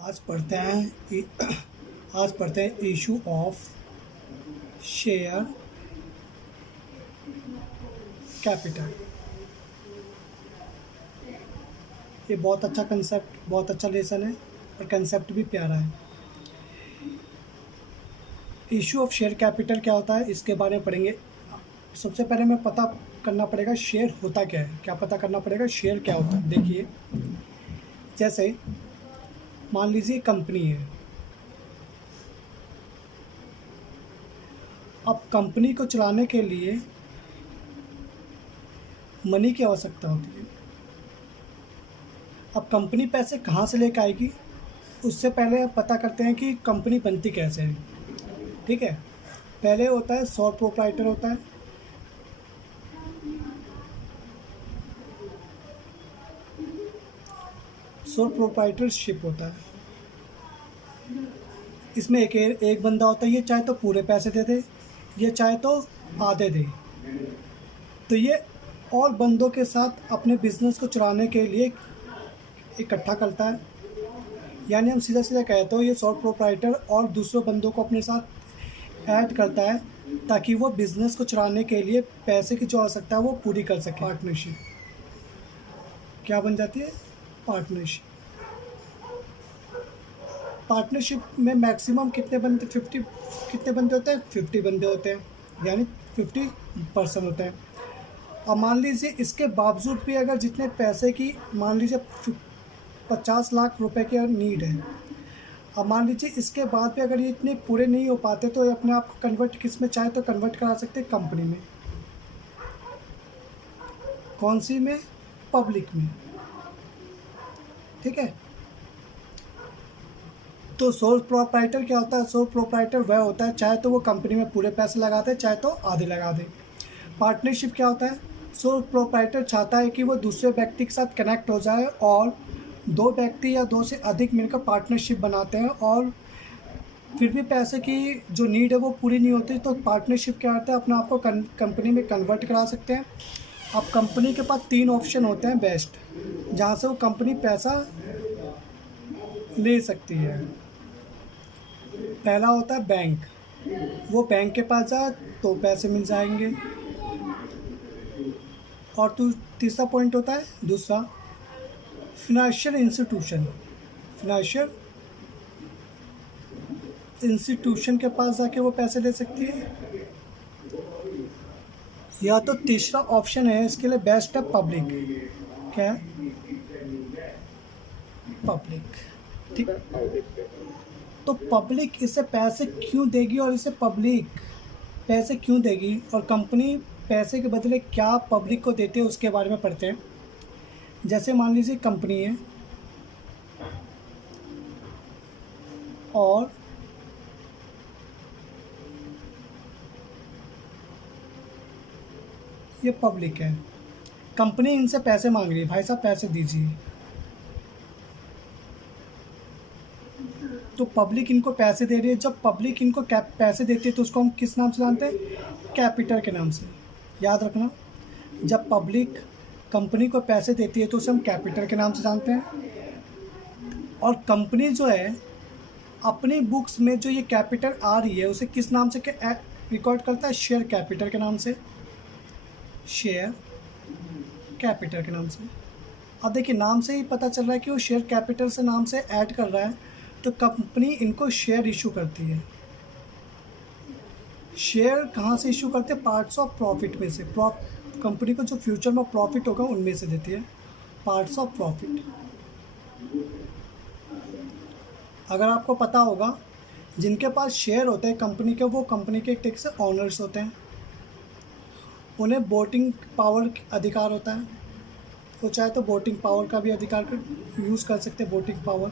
आज पढ़ते हैं आज पढ़ते हैं इशू ऑफ शेयर कैपिटल। ये बहुत अच्छा कंसेप्ट, बहुत अच्छा लेसन है और कंसेप्ट भी प्यारा है। इशू ऑफ शेयर कैपिटल क्या होता है, इसके बारे में पढ़ेंगे। सबसे पहले हमें पता करना पड़ेगा शेयर होता क्या है। क्या पता करना पड़ेगा शेयर क्या होता है। देखिए, जैसे मान लीजिए कंपनी है। अब कंपनी को चलाने के लिए मनी की आवश्यकता होती है। अब कंपनी पैसे कहाँ से लेकर आएगी, उससे पहले पता करते हैं कि कंपनी बनती कैसे है। ठीक है, पहले होता है सॉल प्रोप्राइटर होता है। सॉल प्रोप्राइटरशिप होता है। इसमें एक बंदा होता है, ये चाहे तो पूरे पैसे दे दे, ये चाहे तो आधे दे। तो ये और बंदों के साथ अपने बिजनेस को चलाने के लिए इकट्ठा करता है। यानी हम सीधा सीधा कहते हो ये सॉल प्रोप्राइटर और दूसरे बंदों को अपने साथ ऐड करता है ताकि वो बिज़नेस को चलाने के लिए पैसे की जो आवश्यकता है वो पूरी कर सके। पार्टनरशिप क्या बन जाती है? पार्टनरशिप। पार्टनरशिप में मैक्सिमम कितने बंदे, 50 कितने बंदे होते हैं? 50 बंदे होते हैं, यानी 50% होते हैं। और मान लीजिए इसके बावजूद भी अगर जितने पैसे की, मान लीजिए 50 लाख रुपए की नीड है। अब मान लीजिए इसके बाद भी अगर ये इतने पूरे नहीं हो पाते तो ये अपने आप को कन्वर्ट किस में चाहे तो कन्वर्ट करा सकते हैं, कंपनी में। कौन सी में? पब्लिक में। ठीक है, तो सोल प्रोप्राइटर क्या होता है? सोल प्रोप्राइटर वह होता है चाहे तो वो कंपनी में पूरे पैसे लगा दे, चाहे तो आधे लगा दे। पार्टनरशिप क्या होता है? सोल प्रोप्राइटर चाहता है कि वो दूसरे व्यक्ति के साथ कनेक्ट हो जाए और दो व्यक्ति या दो से अधिक मिलकर पार्टनरशिप बनाते हैं और फिर भी पैसे की जो नीड है वो पूरी नहीं होती, तो पार्टनरशिप क्या होता है? अपने आप को कंपनी में कन्वर्ट करा सकते हैं। अब कंपनी के पास 3 ऑप्शन होते हैं बेस्ट, जहाँ से वो कंपनी पैसा ले सकती है। पहला होता है बैंक, वो बैंक के पास जा तो पैसे मिल जाएंगे। और तीसरा पॉइंट होता है दूसरा, फिनेंशियल इंस्टीट्यूशन। फिनेंशियल इंस्टीट्यूशन के पास जाके वो पैसे ले सकती है। या तो तीसरा ऑप्शन है इसके लिए बेस्ट है पब्लिक। क्या है? पब्लिक। ठीक, तो पब्लिक इसे पैसे क्यों देगी और इसे पब्लिक पैसे क्यों देगी और कंपनी पैसे के बदले क्या पब्लिक को देते हैं उसके बारे में पढ़ते हैं। जैसे मान लीजिए कंपनी है और ये पब्लिक है। कंपनी इनसे पैसे मांग रही है, भाई साहब पैसे दीजिए। तो पब्लिक इनको पैसे दे रही है। जब पब्लिक इनको पैसे देती है तो उसको हम किस नाम से जानते हैं? कैपिटल के नाम से। याद रखना, जब पब्लिक कंपनी को पैसे देती है तो उसे हम कैपिटल के नाम से जानते हैं। और कंपनी जो है अपनी बुक्स में जो ये कैपिटल आ रही है उसे किस नाम से रिकॉर्ड करता है? शेयर कैपिटल के नाम से। शेयर कैपिटल के नाम से। अब देखिए, नाम से ही पता चल रहा है कि वो शेयर कैपिटल से नाम से ऐड कर रहा है, तो कंपनी इनको शेयर इशू करती है। शेयर कहाँ से इशू करते हैं? पार्ट्स ऑफ प्रॉफिट में से। कंपनी को जो फ्यूचर में प्रॉफिट होगा उनमें से देती है, पार्ट्स ऑफ प्रॉफिट। अगर आपको पता होगा, जिनके पास शेयर होते हैं कंपनी के, वो कंपनी के एक तरह से ऑनर्स होते हैं। उन्हें वोटिंग पावर अधिकार होता है, वो चाहे तो वोटिंग पावर का भी अधिकार यूज़ कर सकते हैं। Voting power,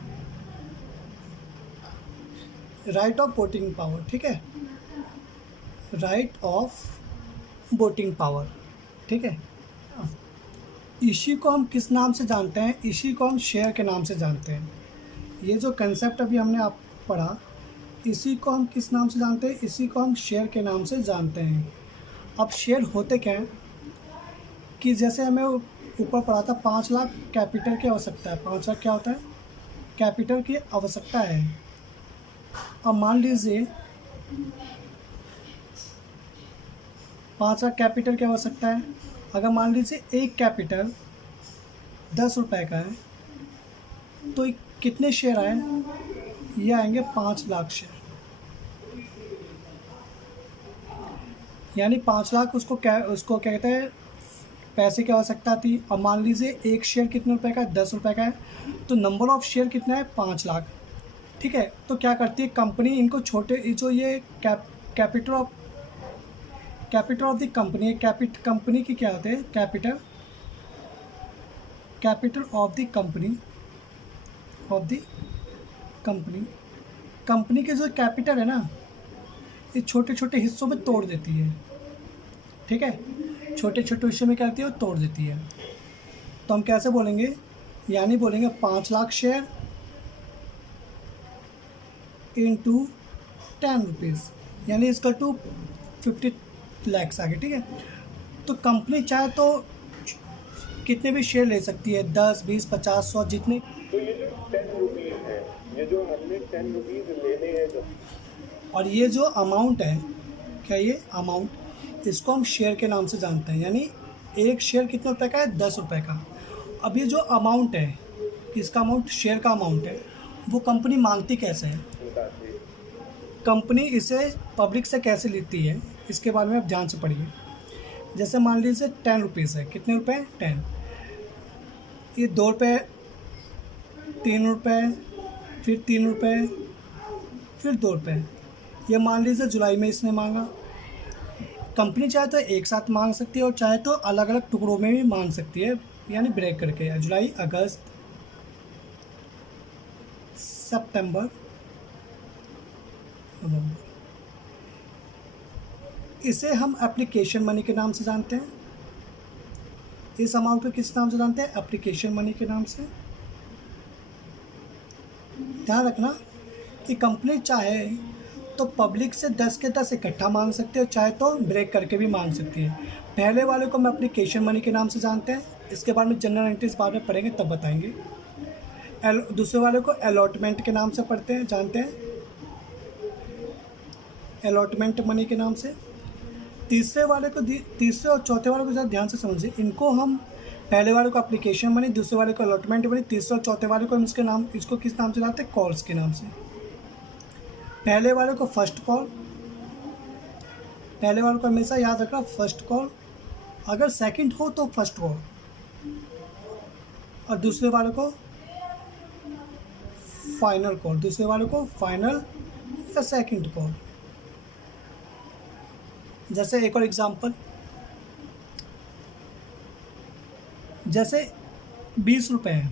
right of voting power. ठीक है, राइट ऑफ वोटिंग पावर। ठीक है, इसी को हम किस नाम से जानते हैं? इसी को हम शेयर के नाम से जानते हैं। ये जो कंसेप्ट अभी हमने आप पढ़ा, इसी को हम किस नाम से जानते हैं? इसी को हम शेयर के नाम से जानते हैं। अब शेयर होते क्या हैं कि जैसे हमें ऊपर पढ़ा था 5 लाख कैपिटल की आवश्यकता है। 5 लाख क्या होता है? कैपिटल की आवश्यकता है। अब मान लीजिए 5 लाख कैपिटल की आवश्यकता है। अगर मान लीजिए एक कैपिटल 10 रुपये का है तो कितने शेयर आए? ये आएंगे 5 लाख शेयर। यानी 5 लाख उसको क्या कहते हैं, पैसे की आवश्यकता थी। अब मान लीजिए एक शेयर कितने रुपए का है? 10 रुपये का है। तो नंबर ऑफ़ शेयर कितना है? 5 लाख। ठीक है, तो क्या करती है कंपनी, इनको छोटे जो ये capital of the company, company की क्या होते हैं? कैपिटल ऑफ द कंपनी के जो कैपिटल है ना, ये छोटे छोटे हिस्सों में तोड़ देती है। ठीक है, छोटे छोटे हिस्सों में क्या करती है? वो तोड़ देती है। तो हम कैसे बोलेंगे? यानी बोलेंगे 5 लाख शेयर इंटू 10 रुपीज़, यानी इसका टू 50 लैक्स आ गए। ठीक है, तो कंपनी चाहे तो कितने भी शेयर ले सकती है, 10, 20, 50, 100 जितने। तो ये जो 10 रुपीज़ है, ये जो हमने 10 रुपीज़ लेने हैं जो, और ये जो अमाउंट है, क्या ये अमाउंट, इसको हम शेयर के नाम से जानते हैं। यानी एक शेयर कितने रुपए का है? 10 रुपये का। अब ये जो अमाउंट है, इसका अमाउंट, शेयर का अमाउंट है, वो कंपनी मांगती कैसे है? कंपनी इसे पब्लिक से कैसे लेती है, इसके बारे में आप ध्यान से पढ़िए। जैसे मान लीजिए 10 रुपीज़ है। कितने रुपए? 10। ये 2 रुपये, 3 रुपये, फिर 3 रुपये, फिर 2 रुपये। ये मान लीजिए जुलाई में इसने मांगा। कंपनी चाहे तो एक साथ मांग सकती है और चाहे तो अलग अलग टुकड़ों में भी मांग सकती है, यानी ब्रेक करके, जुलाई, अगस्त, सितंबर, नवंबर। इसे हम एप्लीकेशन मनी के नाम से जानते हैं। इस अमाउंट को किस नाम से जानते हैं? एप्लीकेशन मनी के नाम से। ध्यान रखना कि कंपनी चाहे तो पब्लिक से 10 के 10 इकट्ठा मांग सकती है, चाहे तो ब्रेक करके भी मांग सकती है। पहले वाले को हम एप्लीकेशन मनी के नाम से जानते हैं, इसके बारे में जनरल एंट्रीज बाद में पढ़ेंगे तब बताएंगे। दूसरे वाले को अलॉटमेंट के नाम से जानते हैं, अलॉटमेंट मनी के नाम से। तीसरे और चौथे वाले को ज़रा ध्यान से समझिए। इनको हम, पहले वाले को एप्लीकेशन मनी, दूसरे वाले को अलॉटमेंट मनी, तीसरे और चौथे वाले को हम इसको किस नाम से जानते हैं? कॉल्स के नाम से। पहले वाले को फर्स्ट कॉल, पहले वाले को हमेशा याद रखना फर्स्ट कॉल, अगर सेकंड हो तो फर्स्ट कॉल, और दूसरे वाले को फाइनल कॉल, दूसरे वाले को फाइनल या सेकंड कॉल। जैसे एक और एग्जांपल, जैसे 20 रुपये है,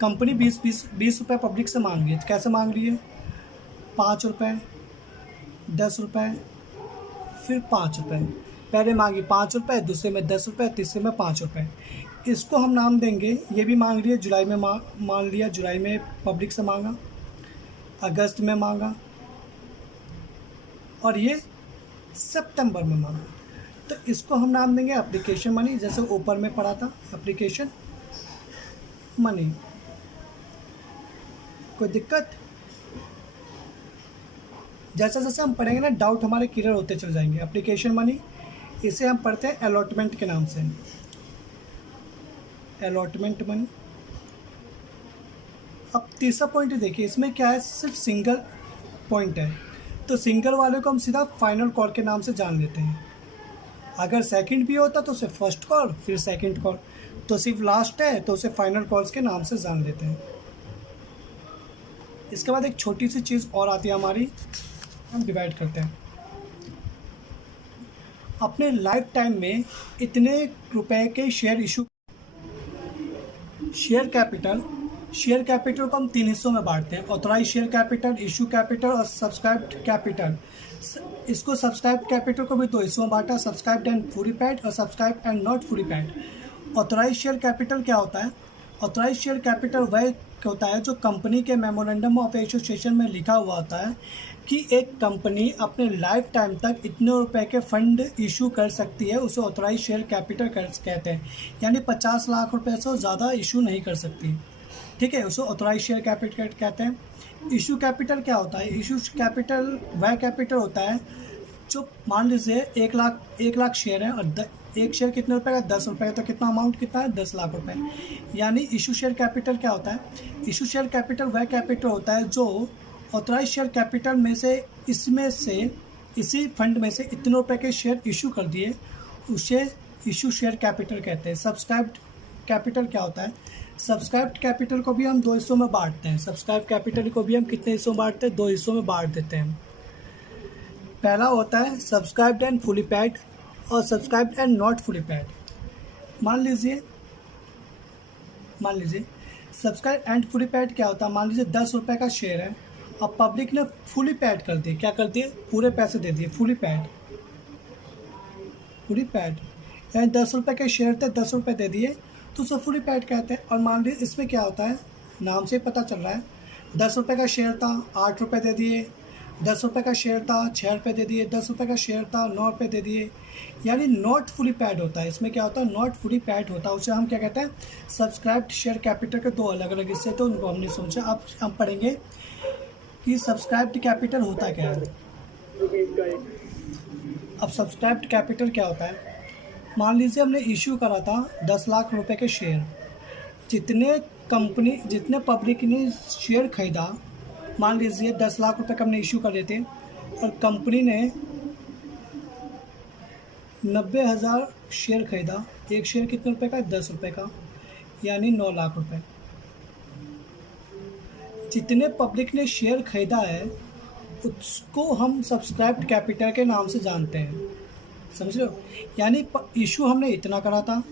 कंपनी 20 रुपये पब्लिक से मांग रही है। कैसे मांग रही है? 5 रुपये, 10 रुपये, फिर 5 रुपये। पहले मांगी 5 रुपये, दूसरे में 10 रुपये, तीसरे में 5 रुपये। इसको हम नाम देंगे, ये भी मांग रही है जुलाई में, मान लिया जुलाई में पब्लिक से मांगा, अगस्त में मांगा, और ये सितंबर में मांगा। तो इसको हम नाम देंगे एप्लीकेशन मनी, जैसे ऊपर में पढ़ा था एप्लीकेशन मनी। कोई दिक्कत? जैसे जैसे हम पढ़ेंगे ना, डाउट हमारे क्लियर होते चले जाएंगे। एप्लीकेशन मनी, इसे हम पढ़ते हैं अलॉटमेंट के नाम से, अलॉटमेंट मनी। अब तीसरा पॉइंट देखिए, इसमें क्या है? सिर्फ सिंगल पॉइंट है, तो सिंगल वाले को हम सीधा फाइनल कॉल के नाम से जान लेते हैं। अगर सेकंड भी होता तो उसे फर्स्ट कॉल, फिर सेकंड कॉल, तो सिर्फ लास्ट है तो उसे फाइनल कॉल्स के नाम से जान लेते हैं। इसके बाद एक छोटी सी चीज़ और आती है हमारी, हम डिवाइड करते हैं। अपने लाइफ टाइम में इतने रुपए के शेयर इशू, शेयर कैपिटल को हम 3 हिस्सों में बांटते हैं, authorise share capital, issue capital और सब्सक्राइब्ड कैपिटल। इसको सब्सक्राइब्ड कैपिटल को भी 2 हिस्सों में बांटा, सब्सक्राइब्ड एंड फुली पेड और subscribed and not fully paid. Authorise share capital क्या होता है? ऑथराइज शेयर कैपिटल वह होता है जो कंपनी के मेमोरेंडम ऑफ एसोसिएशन में लिखा हुआ होता है कि एक कंपनी अपने लाइफ टाइम तक इतने रुपए के फंड इशू कर सकती है, उसे ऑथराइज शेयर कैपिटल कहते हैं। यानी 50 लाख रुपए से ज़्यादा इशू नहीं कर सकती। ठीक ठीक है, उसे ऑथराइज शेयर कैपिटल कहते हैं। इशू कैपिटल क्या होता है? इशू कैपिटल वह कैपिटल होता है जो मान लीजिए 1 लाख शेयर है और एक शेयर कितने रुपए का? 10 रुपये। तो कितना अमाउंट कितना है? 10 लाख रुपए। यानी इशू शेयर कैपिटल क्या होता है? इशू शेयर कैपिटल वह कैपिटल होता है जो ऑथराइज शेयर कैपिटल में से इसी फंड में से इतने रुपए के शेयर इशू कर दिए, उसे इशू शेयर कैपिटल कहते हैं। सब्सक्राइब्ड कैपिटल क्या होता है? सब्सक्राइब्ड कैपिटल को भी हम 2 हिस्सों में बांटते हैं। सब्सक्राइब्ड कैपिटल को भी हम कितने हिस्सों में बांटते हैं? 2 हिस्सों में बांट देते हैं। पहला होता है सब्सक्राइब्ड एंड फुली पेड और subscribed and not fully paid. मान लीजिए सब्सक्राइब एंड फुली पेड क्या होता है? मान लीजिए 10 रुपये का शेयर है और पब्लिक ने फुली पेड कर दिए। क्या कर दिए? पूरे पैसे दे दिए, फुली पेड यानी 10 रुपये के शेयर थे, 10 रुपये दे दिए तो उसे फुली पेड कहते हैं। और मान लीजिए इसमें क्या होता है, नाम से पता चल रहा है, 10 रुपये का शेयर था, 8 रुपये दे दिए, 10 रुपये का शेयर था, 6 रुपये दे दिए, 10 रुपये का शेयर था, 9 रुपये दे दिए, यानी नॉट फुली पेड होता है। इसमें क्या होता है? नॉट फुली पेड होता है। उसे हम क्या कहते हैं? सब्सक्राइब्ड शेयर कैपिटल के 2 अलग अलग हिस्से थे, उनको हमने सोचा। अब हम पढ़ेंगे कि सब्सक्राइब्ड कैपिटल होता क्या है। अब सब्सक्राइब्ड कैपिटल क्या होता है? मान लीजिए हमने इशू करा था 10 लाख रुपए के शेयर। जितने पब्लिक ने शेयर खरीदा, मान लीजिए 10 लाख रुपए का हमने इशू कर रहे थे और कंपनी ने 90,000 शेयर खरीदा। एक शेयर कितने रुपए का? 10 रुपये का, यानी 9 लाख रुपए। जितने पब्लिक ने शेयर खरीदा है उसको हम सब्सक्राइब्ड कैपिटल के नाम से जानते हैं, समझ लो। यानी इशू हमने इतना करा था,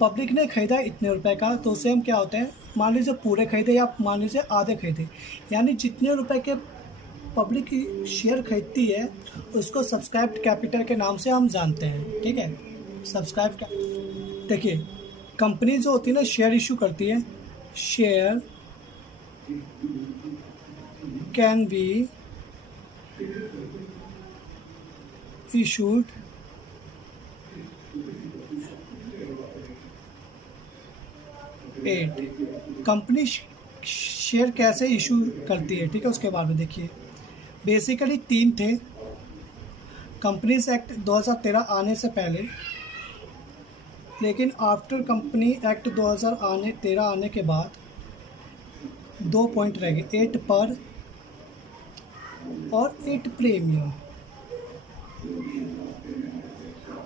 पब्लिक ने खरीदा इतने रुपए का, तो उसे हम क्या होते हैं? मान लीजिए पूरे खरीदे या मान लीजिए आधे खरीदे, यानी जितने रुपए के पब्लिक शेयर खरीदती है उसको सब्सक्राइब्ड कैपिटल के नाम से हम जानते हैं, ठीक है। देखिए, कंपनी जो होती है ना, शेयर इशू करती है। Share can be issued at. Company share कैसे इशू करती है, ठीक है, उसके बारे में देखिए। बेसिकली 3 थे। कंपनीज एक्ट 2013 आने से पहले, लेकिन आफ्टर कंपनी एक्ट 2013 आने के बाद 2 पॉइंट रह गए, 8 पर और 8 प्रीमियम।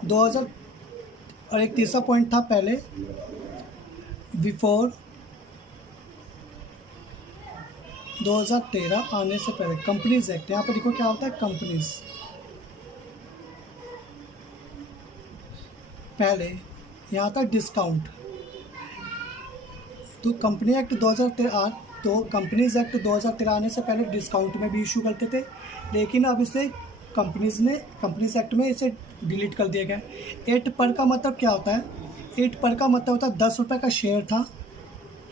2000 और एक तीसरा पॉइंट था पहले, बिफोर 2013 आने से पहले कंपनीज एक्ट। यहाँ पर देखो क्या होता है, कंपनीज पहले, यहाँ था डिस्काउंट। तो कंपनी एक्ट 2013, तो कंपनीज एक्ट 2013 आने से पहले डिस्काउंट में भी इशू करते थे, लेकिन अब इसे कंपनीज एक्ट में इसे डिलीट कर दिया गया। 8 पर का मतलब क्या होता है? 8 पर का मतलब होता है 10 रुपये का शेयर था,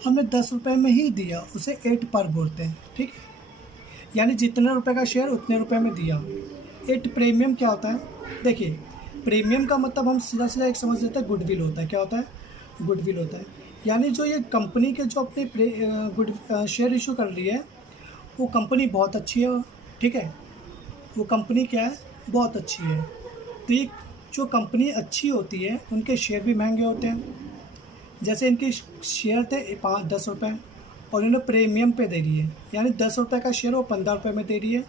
हमने 10 रुपये में ही दिया, उसे 8 पर बोलते हैं, ठीक है। यानी जितने रुपए का शेयर उतने रुपए में दिया। 8 प्रीमियम क्या होता है? देखिए, प्रीमियम का मतलब हम सीधा एक समझ लेते हैं, गुडविल होता है। क्या होता है? गुडविल होता है। यानी जो ये कंपनी के जो अपने शेयर इशू कर रही है, वो कंपनी बहुत अच्छी है, ठीक है। वो कंपनी क्या है? बहुत अच्छी है। तो ये जो कंपनी अच्छी होती है उनके शेयर भी महंगे होते हैं। जैसे इनके शेयर थे 10 रुपये और इन्होंने प्रीमियम पे दे रही है, यानी 10 रुपये का शेयर वो 15 रुपये में दे रही है,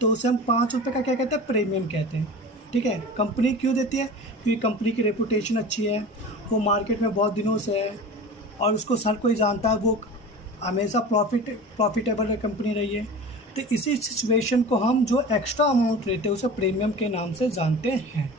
तो उसे हम 5 रुपये का क्या कहते हैं? प्रीमियम कहते हैं, ठीक है। कंपनी क्यों देती है? क्योंकि कंपनी की रेपुटेशन अच्छी है, वो मार्केट में बहुत दिनों से है और उसको हर कोई जानता है, वो हमेशा प्रॉफिटेबल कंपनी रही है। तो इसी सिचुएशन को हम जो एक्स्ट्रा अमाउंट लेते हैं उसे प्रीमियम के नाम से जानते हैं।